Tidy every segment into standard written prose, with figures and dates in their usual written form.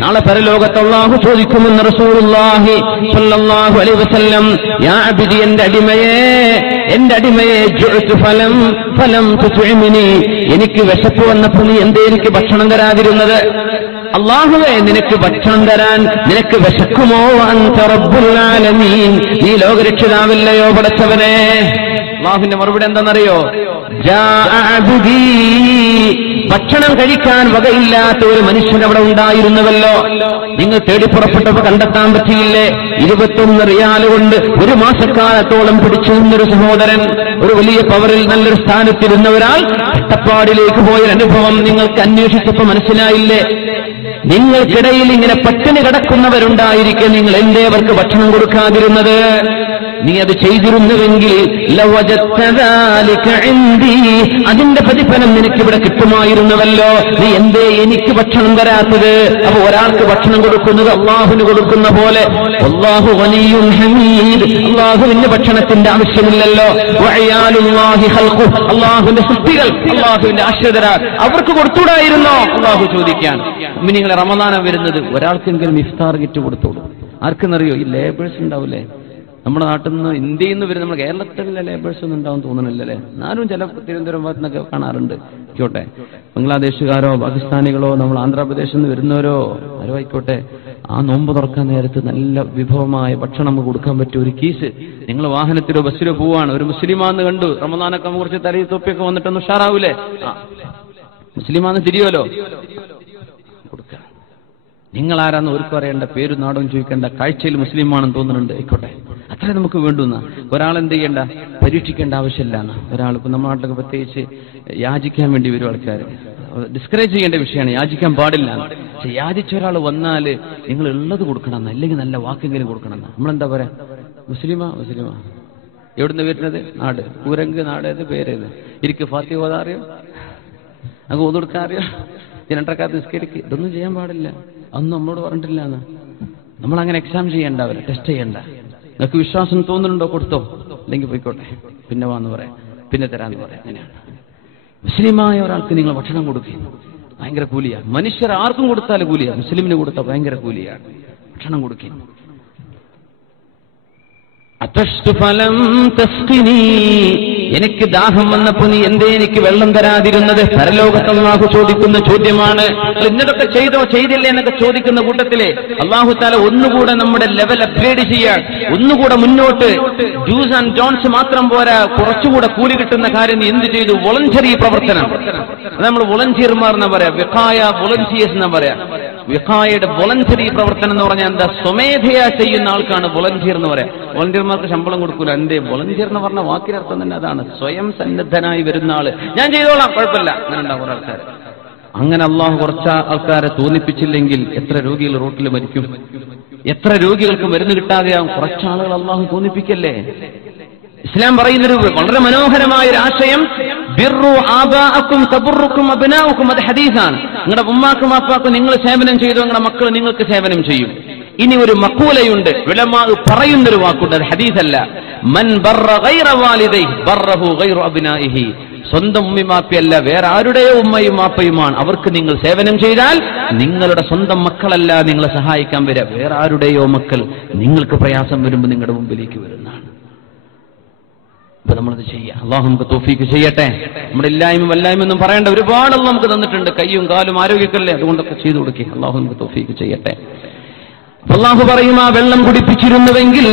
നാളെ പരലോകത്ത് അല്ലാഹു ചോദിക്കുമെന്ന് റസൂലുള്ളാഹി സ്വല്ലല്ലാഹു അലൈഹി വസല്ലം, യാ അബ്ദി, എന്റെ അടിമയെ ജുഅ്തു ഫലം തുത്ഇമിനി, എനിക്ക് വിശപ്പ് വന്നപ്പോൾ നീ എന്തേ എനിക്ക് ഭക്ഷണം തരാതിരുന്നത്? അല്ലാഹുവേ, നിനക്ക് ഭക്ഷണം തരാൻ നിനക്ക് വിശക്കുമോ? അൻത റബ്ബുൽ ആലമീൻ, നീ ലോകരക്ഷിതാവല്ലയോ പടച്ചവനെ? അല്ലാഹുവിന്റെ മറുപടി എന്താണെന്നറിയോ? ഭക്ഷണം കഴിക്കാൻ വകയില്ലാത്ത ഒരു മനുഷ്യൻ അവിടെ ഉണ്ടായിരുന്നുവല്ലോ. നിങ്ങൾ തേടി പുറപ്പെട്ടപ്പോൾ കണ്ടെത്താൻ പറ്റിയില്ലേ? 21 റിയാല് കൊണ്ട് ഒരു മാസക്കാലത്തോളം പിടിച്ചു നിന്നൊരു സഹോദരൻ, ഒരു വലിയ പവറിൽ നല്ലൊരു സ്ഥാനത്തിരുന്ന ഒരാൾ കഷ്ടപ്പാടിലേക്ക് പോയൊരനുഭവം നിങ്ങൾക്ക് അന്വേഷിച്ചപ്പോൾ മനസ്സിലായില്ലേ? നിങ്ങൾക്കിടയിൽ ഇങ്ങനെ പട്ടിണി കിടക്കുന്നവരുണ്ടായിരിക്കെ നിങ്ങൾ എന്തേ അവർക്ക് ഭക്ഷണം കൊടുക്കാതിരുന്നത്? നീ അത് ചെയ്തിരുന്നുവെങ്കിൽ അതിന്റെ പ്രതിഫലം നിനക്കിവിടെ കിട്ടുമായിരുന്നുവല്ലോ. നീ എന്തേ എനിക്ക് ഭക്ഷണം തരാത്തത്? അപ്പൊ ഒരാൾക്ക് ഭക്ഷണം കൊടുക്കുന്നത് അള്ളാഹുവിന് കൊടുക്കുന്ന പോലെ. അല്ലാഹു ഗനിയ്യുൻ ഹമീദ്, അള്ളാഹുവിന്റെ ഭക്ഷണത്തിന്റെ ആവശ്യമില്ലല്ലോ. അള്ളാഹുവിന്റെ സൃഷ്ടികൾ, അള്ളാഹുവിന്റെ ആശ്രിതരാ, അവർക്ക് കൊടുത്തുകൂടായിരുന്നോ? അള്ളാഹു ചോദിക്കാൻ. നിങ്ങളെ റമദാനം വരുന്നത്, ഒരാൾക്കെങ്കിലും ഇഫ്താർ കിറ്റ് കൊടുത്തോളൂ. ആർക്കെന്നറിയോ? ഈ ലേബേഴ്സ് ഉണ്ടാവില്ലേ നമ്മുടെ നാട്ടിൽ നിന്ന്, ഇന്ത്യയിൽ നിന്ന് വരുന്ന, നമ്മുടെ കേരളത്തിലെ ലേബേഴ്സ് ഒന്നും ഉണ്ടാവും തോന്നണില്ലല്ലേ? ഞാനും ചില തിരുവനന്തപുരം ഭാഗത്ത് നിന്നൊക്കെ കാണാറുണ്ട്. ആയിക്കോട്ടെ, ബംഗ്ലാദേശുകാരോ പാകിസ്ഥാനികളോ നമ്മൾ ആന്ധ്രാപ്രദേശിൽ നിന്ന് വരുന്നവരോ ആരോ ആയിക്കോട്ടെ, ആ നോമ്പ് തുറക്കാൻ നേരത്ത് നല്ല വിഭവമായ ഭക്ഷണം നമുക്ക് കൊടുക്കാൻ പറ്റിയ ഒരു കീസ്, നിങ്ങൾ വാഹനത്തിലോ ബസ്സിലോ പോവാണ്, ഒരു മുസ്ലിമാന്ന് കണ്ടു, റമദാനൊക്കെ കുറച്ച് തലയിൽ തൊപ്പിയൊക്കെ വന്നിട്ടൊന്ന് ഉഷാറാവൂലേ? മുസ്ലിമാന്ന് തിരിയോലോ, കൊടുക്കുക. നിങ്ങൾ ആരാന്ന് ഓർക്കും അറിയേണ്ട, പേരും നാടും ചോദിക്കേണ്ട, കാഴ്ചയിൽ മുസ്ലിമാണെന്ന് തോന്നുന്നുണ്ട്, ആയിക്കോട്ടെ, അത്രേ നമുക്ക് വേണ്ടുന്ന. ഒരാളെന്ത് ചെയ്യേണ്ട, പരീക്ഷിക്കേണ്ട ആവശ്യമില്ലാന്ന്. ഒരാളിപ്പോൾ നമ്മുടെ നാട്ടിലൊക്കെ പ്രത്യേകിച്ച് യാചിക്കാൻ വേണ്ടി വരും ആൾക്കാർ, ഡിസ്കറേജ് ചെയ്യേണ്ട വിഷയമാണ്, യാചിക്കാൻ പാടില്ല. പക്ഷെ യാചിച്ച ഒരാൾ വന്നാൽ നിങ്ങൾ ഉള്ളത് കൊടുക്കണമെന്ന്, അല്ലെങ്കിൽ നല്ല വാക്കെങ്കിലും കൊടുക്കണമെന്ന്. നമ്മളെന്താ പറയാ? മുസ്ലിമാ എവിടുന്ന് വരുന്നത്? നാട് ഊരങ്ക്, നാട് ഏത്, പേരേത്, ഇരിക്ക് ഫാത്തിഹ ഓതാ അറിയോ, അങ്ങ് ഓത് കൊടുക്കാൻ അറിയോ, രണ്ടരക്കാത്ത നിസ്കരിക്ക്, ഇതൊന്നും ചെയ്യാൻ പാടില്ല. അതൊന്നും നമ്മളോട് പറഞ്ഞിട്ടില്ല എന്ന്. നമ്മളങ്ങനെ എക്സാം ചെയ്യേണ്ട, അവരെ ടെസ്റ്റ് ചെയ്യണ്ട. നിങ്ങൾക്ക് വിശ്വാസം തോന്നുന്നുണ്ടോ? കൊടുത്തോ, അല്ലെങ്കിൽ പോയിക്കോട്ടെ, പിന്നെ വാന്ന് പറയാം, പിന്നെ തരാന്ന് പറയാം. അങ്ങനെയാണ്. മുസ്ലിമായ ഒരാൾക്ക് നിങ്ങൾ ഭക്ഷണം കൊടുക്കുക, ഭയങ്കര കൂലിയാണ്. മനുഷ്യർ ആർക്കും കൊടുത്താൽ കൂലിയാണ്, മുസ്ലിമിന് കൊടുത്താൽ ഭയങ്കര കൂലിയാണ്. ഭക്ഷണം കൊടുക്കുക. എനിക്ക് ദാഹം വന്നപ്പോ നീ എന്തേ എനിക്ക് വെള്ളം തരാതിരുന്നത്? പരലോകത്ത് അല്ലാഹു ചോദിക്കുന്ന ചോദ്യമാണ്. ഇന്നതൊക്കെ ചെയ്തോ ചെയ്തില്ലേ എന്നൊക്കെ ചോദിക്കുന്ന കൂട്ടത്തിലെ അല്ലാഹു തആല ഒന്നുകൂടെ നമ്മുടെ ലെവൽ അപ്ഗ്രേഡ് ചെയ്യാൻ, ഒന്നുകൂടെ മുന്നോട്ട്. ജൂസ് ആൻഡ് ജോൺസ് മാത്രം പോരാ, കുറച്ചുകൂടെ കൂലി കിട്ടുന്ന കാര്യം നീ എന്ത് ചെയ്തു? വോളണ്ടറി പ്രവർത്തനം. അത് നമ്മൾ വോളണ്ടിയർമാർ എന്നാ പറയാ, വിഖായ വോളണ്ടിയേഴ്സ് എന്നാ പറയാ. വിഖായയുടെ വോളണ്ടറി പ്രവർത്തനം എന്ന് പറഞ്ഞാൽ എന്താ? സ്വമേധയാ ചെയ്യുന്ന ആൾക്കാണ് വോളണ്ടിയർ എന്ന് പറയാം. വോളണ്ടിയർമാർക്ക് ശമ്പളം കൊടുക്കൂല. എന്തേ? വോളണ്ടിയർ എന്ന് പറഞ്ഞ വാക്കിനർത്ഥം തന്നെ അതാണ്, സ്വയം സന്നദ്ധനായി വരുന്ന ആള്. ഞാൻ ചെയ്തോളാം, കുഴപ്പമില്ല, അങ്ങനെ ഉണ്ടാവും ഒരാൾക്കാർ. അങ്ങനെ അള്ളാഹു കുറച്ച് ആൾക്കാരെ തോന്നിപ്പിച്ചില്ലെങ്കിൽ എത്ര രോഗികൾ റോട്ടിൽ മരിക്കും, എത്ര രോഗികൾക്ക് മരുന്ന് കിട്ടാതെയാവും. കുറച്ചാളുകൾ അള്ളാഹു തോന്നിപ്പിക്കല്ലേ? ഇസ്ലാം പറയുന്നൊരു വളരെ മനോഹരമായ ഒരു ആശയം, ബിർറു ആബാഅക്കും തബുറുക്കും അബ്നാഉക്കും. അത് ഹദീസാണ്. നിങ്ങളുടെ ഉമ്മാക്കും അപ്പാക്കും നിങ്ങൾ സേവനം ചെയ്തു, നിങ്ങളുടെ മക്കൾ നിങ്ങൾക്ക് സേവനം ചെയ്യും. ഇനി ഒരു മഖൂലയുണ്ട്, ഉലമാ പറയുന്നൊരു വാക്കുണ്ട്, അത് ഹദീസല്ല. മൻ ബർറ ഗൈറ വാലിദൈഹി ബർറഹു ഗൈറു അബ്നാഇഹി. സ്വന്തം ഉമ്മിമാപ്പയല്ല, വേറെ ആരുടെയോ ഉമ്മയും മാപ്പയുമാണ്, അവർക്ക് നിങ്ങൾ സേവനം ചെയ്താൽ നിങ്ങളുടെ സ്വന്തം മക്കളല്ല നിങ്ങളെ സഹായിക്കാൻ വരിക, വേറെ ആരുടെയോ മക്കൾ നിങ്ങൾക്ക് പ്രയാസം വരുമ്പോൾ നിങ്ങളുടെ മുമ്പിലേക്ക് വരുന്നതാണ്. അപ്പൊ നമ്മളത് ചെയ്യാം. അള്ളാഹു നമുക്ക് തൗഫീഖ് ചെയ്യട്ടെ. നമ്മുടെ ഇല്ലായ്മ വല്ലായ്മയൊന്നും പറയേണ്ട, ഒരുപാട് അള്ളാഹു നമുക്ക് തന്നിട്ടുണ്ട്, കയ്യും കാലും ആരോഗ്യമല്ലേ, അതുകൊണ്ടൊക്കെ ചെയ്തു കൊടുക്കുക. അള്ളാഹു നമുക്ക് തൗഫീഖ് ചെയ്യട്ടെ. അള്ളാഹു പറയും, ആ വെള്ളം കുടിപ്പിച്ചിരുന്നുവെങ്കിൽ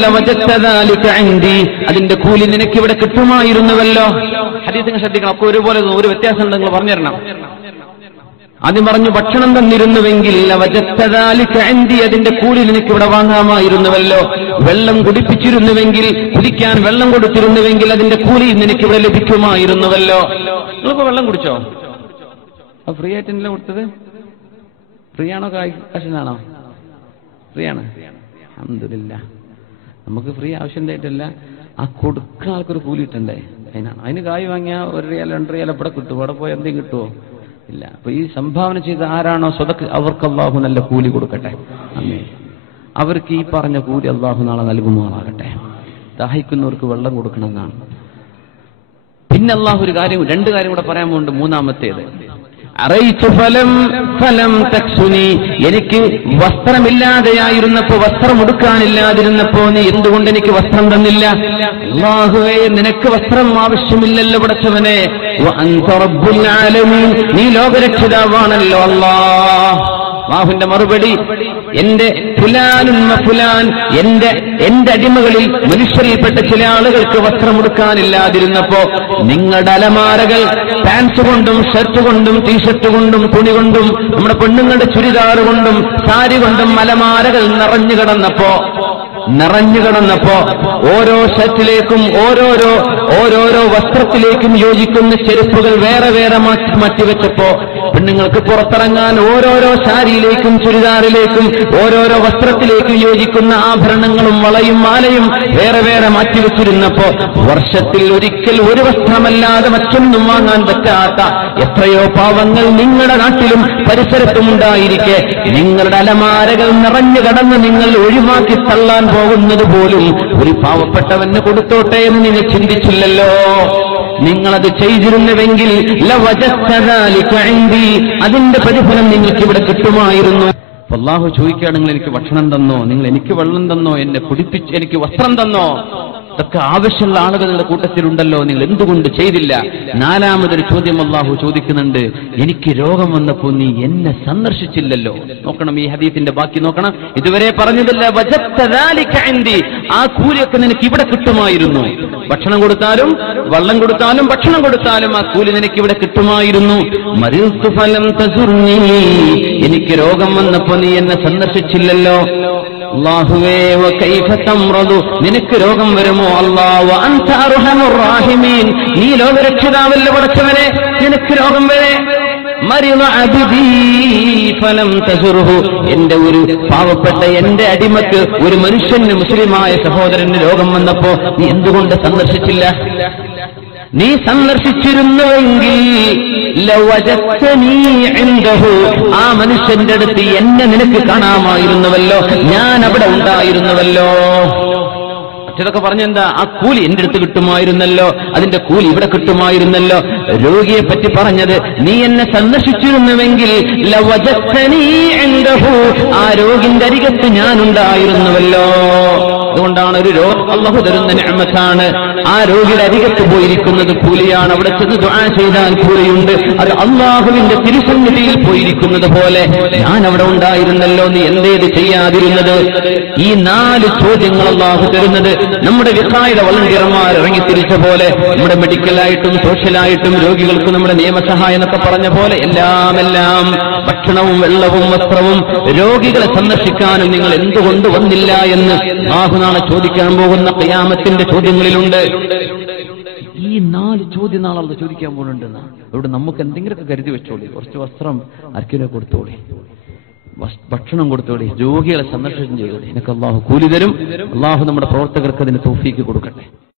അതിന്റെ കൂലി നിനക്ക് ഇവിടെ കിട്ടുമായിരുന്നുവല്ലോ. ഹദീസ് ശ്രദ്ധിക്കണം, ഒക്കെ ഒരുപോലെ, ഒരു വ്യത്യാസം നിങ്ങൾ പറഞ്ഞു തരണം. ആദ്യം പറഞ്ഞു ഭക്ഷണം തന്നിരുന്നുവെങ്കിൽ അതിന്റെ കൂലി നിനക്ക് ഇവിടെ വാങ്ങാമായിരുന്നുവല്ലോ. വെള്ളം കുടിപ്പിച്ചിരുന്നുവെങ്കിൽ, കുടിക്കാൻ വെള്ളം കൊടുത്തിരുന്നുവെങ്കിൽ അതിന്റെ കൂലി നിനക്ക് ഇവിടെ ലഭിക്കുമായിരുന്നുവല്ലോ. നിങ്ങളിപ്പോ വെള്ളം കുടിച്ചോ? ഫ്രീ ആയിട്ടല്ലേ കൊടുത്തത്? ഫ്രീ ആണോ കാശിനാണോ? ഫ്രീ ആണ്. അൽഹംദുലില്ലാഹ്. നമുക്ക് ഫ്രീ ആവശ്യമായിട്ടല്ല, ആ കൊടുക്കുന്ന ആൾക്കൊരു കൂലി കിട്ടണ്ടേ, അതിനാണ്. അതിന് കായ് വാങ്ങിയാൽ 1 റിയാൽ 2 റിയാൽ എവിടെ കിട്ടും? അവിടെ പോയി എന്തെങ്കിലും കിട്ടുമോ? ഇല്ല. അപ്പൊ ഈ സംഭാവന ചെയ്ത ആരാണോ സ്വതക്ക്, അവർക്ക് അല്ലാഹു നല്ല കൂലി കൊടുക്കട്ടെ. ആമീൻ. അവർക്ക് ഈ പറഞ്ഞ കൂലി അല്ലാഹു നാളെ നൽകുമാറാകട്ടെ. ദാഹിക്കുന്നവർക്ക് വെള്ളം കൊടുക്കണം എന്നാണ്. പിന്നെ അല്ലാഹു 2 കാര്യം കൂടെ പറയാൻ പോകുന്നുണ്ട്. മൂന്നാമത്തേത്, അറൈതു ഫലം തക്സുനി, എനിക്ക് വസ്ത്രമില്ലാതെയായിരുന്നപ്പോ, വസ്ത്രം ഉടുക്കാനില്ലാതിരുന്നപ്പോ നീ എന്തുകൊണ്ട് എനിക്ക് വസ്ത്രം തന്നില്ല? അല്ലാഹുവേ, നിനക്ക് വസ്ത്രം ആവശ്യമില്ലല്ലോ പടച്ചവനെ. വഅൻത റബ്ബുൽ ആലമീൻ, നീ ലോകരക്ഷിതാവാണല്ലോ അല്ലാഹ്. അല്ലാഹുവിന്റെ മറുപടി, എന്റെ ഫുലാൻ, എന്റെ അടിമകളിൽ മനുഷ്യരിൽപ്പെട്ട ചില ആളുകൾക്ക് വസ്ത്രം ഉടുക്കാനില്ലാതിരുന്നപ്പോ നിങ്ങളുടെ അലമാരകൾ പാൻസ് കൊണ്ടും ഷർട്ട് കൊണ്ടും ടീഷർട്ട് കൊണ്ടും തുണി കൊണ്ടും നമ്മുടെ പെണ്ണുങ്ങളുടെ ചുരിദാർ കൊണ്ടും സാരി കൊണ്ടും അലമാരകൾ നിറഞ്ഞു കിടന്നപ്പോ ഓരോ ഷർട്ടിലേക്കും ഓരോരോ വസ്ത്രത്തിലേക്കും യോജിക്കുന്ന ചെരുപ്പുകൾ വേറെ വേറെ മാറ്റിവെച്ചപ്പോ പെണ്ണുങ്ങൾക്ക് പുറത്തിറങ്ങാൻ ഓരോരോ സാരിയിലേക്കും ചുരിദാറിലേക്കും ഓരോരോ വസ്ത്രത്തിലേക്കും യോജിക്കുന്ന ആഭരണങ്ങളും വളയും മാലയും വേറെ വേറെ മാറ്റിവെച്ചിരുന്നപ്പോ വർഷത്തിൽ ഒരിക്കൽ ഒരു വസ്ത്രമല്ലാതെ മറ്റൊന്നും വാങ്ങാൻ പറ്റാത്ത എത്രയോ പാവങ്ങൾ നിങ്ങളുടെ നാട്ടിലും പരിസരത്തും ഉണ്ടായിരിക്കെ നിങ്ങളുടെ അലമാരകൾ നിറഞ്ഞു കടന്ന് നിങ്ങൾ ഒഴിവാക്കി തള്ളാൻ പോകുന്നത് പോലും ഒരു പാവപ്പെട്ടവന് കൊടുത്തോട്ടെ എന്ന് നിങ്ങൾ ചിന്തിച്ചില്ലല്ലോ. നിങ്ങളത് ചെയ്തിരുന്നുവെങ്കിൽ അതിന്റെ പ്രതിഫലം നിങ്ങൾക്ക് ഇവിടെ കിട്ടുമായിരുന്നു. അല്ലാഹു ചോദിക്കുകയാണ്, നിങ്ങൾ എനിക്ക് ഭക്ഷണം തന്നോ, നിങ്ങൾ എനിക്ക് വെള്ളം തന്നോ, എന്നെ കുടിപ്പിച്ച് എനിക്ക് വസ്ത്രം തന്നോ? ഇതൊക്കെ ആവശ്യമുള്ള ആളുകളുടെ കൂട്ടത്തിലുണ്ടല്ലോ, നിങ്ങൾ എന്തുകൊണ്ട് ചെയ്തില്ല? നാലാമതൊരു ചോദ്യം അല്ലാഹു ചോദിക്കുന്നുണ്ട്, എനിക്ക് രോഗം വന്നപ്പോൾ നീ എന്നെ സന്ദർശിച്ചില്ലല്ലോ. നോക്കണം, ഈ ഹദീസിന്റെ ബാക്കി നോക്കണം. ഇതുവരെ പറഞ്ഞതില്ല, ആ കൂലിയൊക്കെ നിനക്ക് ഇവിടെ കിട്ടുമായിരുന്നു. ഭക്ഷണം കൊടുത്താലും വെള്ളം കൊടുത്താലും ഭക്ഷണം കൊടുത്താലും ആ കൂലി നിനക്ക് ഇവിടെ കിട്ടുമായിരുന്നു. എനിക്ക് രോഗം വന്നപ്പോ നീ എന്നെ സന്ദർശിച്ചില്ലല്ലോ. അല്ലാഹുവേ, വകൈഫ തംറദു, നിനക്ക് രോഗം വരുമോ? അല്ലാഹു അൻത അർഹമുർ റഹീമീൻ, നീ ലോകരക്ഷിതാവല്ലേ പടച്ചവനെ, നിനക്ക് രോഗം വരെ. മരിള അബ്ദി ഫലം തസുറുഹു, എന്റെ ഒരു പാവപ്പെട്ട എന്റെ അടിമക്ക്, ഒരു മനുഷ്യന്, മുസ്ലിമായ സഹോദരന് രോഗം വന്നപ്പോ നീ എന്തുകൊണ്ട് സന്ദർശിച്ചില്ല? നീ സന്ദർശിച്ചിരുന്നുവെങ്കിൽ ആ മനുഷ്യന്റെ അടുത്ത് എന്നെ നിനക്ക് കാണാമായിരുന്നുവല്ലോ, ഞാൻ അവിടെ ഉണ്ടായിരുന്നുവല്ലോ. മറ്റതൊക്കെ പറഞ്ഞെന്താ? ആ കൂലി എന്റെ അടുത്ത് കിട്ടുമായിരുന്നല്ലോ, അതിന്റെ കൂലി ഇവിടെ കിട്ടുമായിരുന്നല്ലോ. രോഗിയെ പറ്റി പറഞ്ഞത്, നീ എന്നെ സന്ദർശിച്ചിരുന്നുവെങ്കിൽ ആ രോഗിന്റെ അരികത്ത് ഞാൻ ഉണ്ടായിരുന്നുവല്ലോ. അതുകൊണ്ടാണ് ഒരു രോഗം അല്ലാഹു തരുന്ന നിഅമത്താണ്. ആ രോഗിയുടെ അരികത്ത് പോയിരിക്കുന്നത് കൂലിയാണ്. അവിടെ ചെന്ന് ദുആ ചെയ്താൽ കൂലിയുണ്ട്. അത് അല്ലാഹുവിന്റെ തിരുസന്നിധിയിൽ പോയിരിക്കുന്നത് പോലെ ഞാൻ അവിടെ ഉണ്ടായിരുന്നല്ലോ, നീ എന്തേത് ചെയ്യാതിരുന്നത്? ഈ 4 ചോദ്യങ്ങൾ അല്ലാഹു തരുന്നത് നമ്മുടെ വിഖായിദ വളണ്ടിയർമാർ ഇറങ്ങിത്തിരിച്ച പോലെ, നമ്മുടെ മെഡിക്കലായിട്ടും സോഷ്യലായിട്ടും രോഗികൾക്ക് നമ്മുടെ നിയമസഹായം എന്നൊക്കെ പറഞ്ഞ പോലെ എല്ലാം ഭക്ഷണവും വെള്ളവും വസ്ത്രവും രോഗികളെ സന്ദർശിക്കാനും നിങ്ങൾ എന്തുകൊണ്ട് വന്നില്ല എന്ന് അല്ലാഹു നാളെ ചോദിക്കാൻ പോകുന്ന ഖിയാമത്തിന്റെ ചോദ്യങ്ങളിലുണ്ട്. ഈ 4 ചോദ്യം നാളെ അത് ചോദിക്കാൻ പോകുന്നുണ്ടെന്ന്. അതുകൊണ്ട് നമുക്ക് എന്തെങ്കിലുമൊക്കെ കരുതി വെച്ചോളി. കുറച്ച് വസ്ത്രം ആർക്കിനെ കൊടുത്തോളി, ഭക്ഷണം കൊടുത്തോളി, രോഗികളെ സന്ദർശനം ചെയ്തോളി. എനിക്ക് അല്ലാഹു കൂലി തരും. അല്ലാഹു നമ്മുടെ പ്രവർത്തകർക്ക് അതിന് തൗഫീക്ക് കൊടുക്കട്ടെ.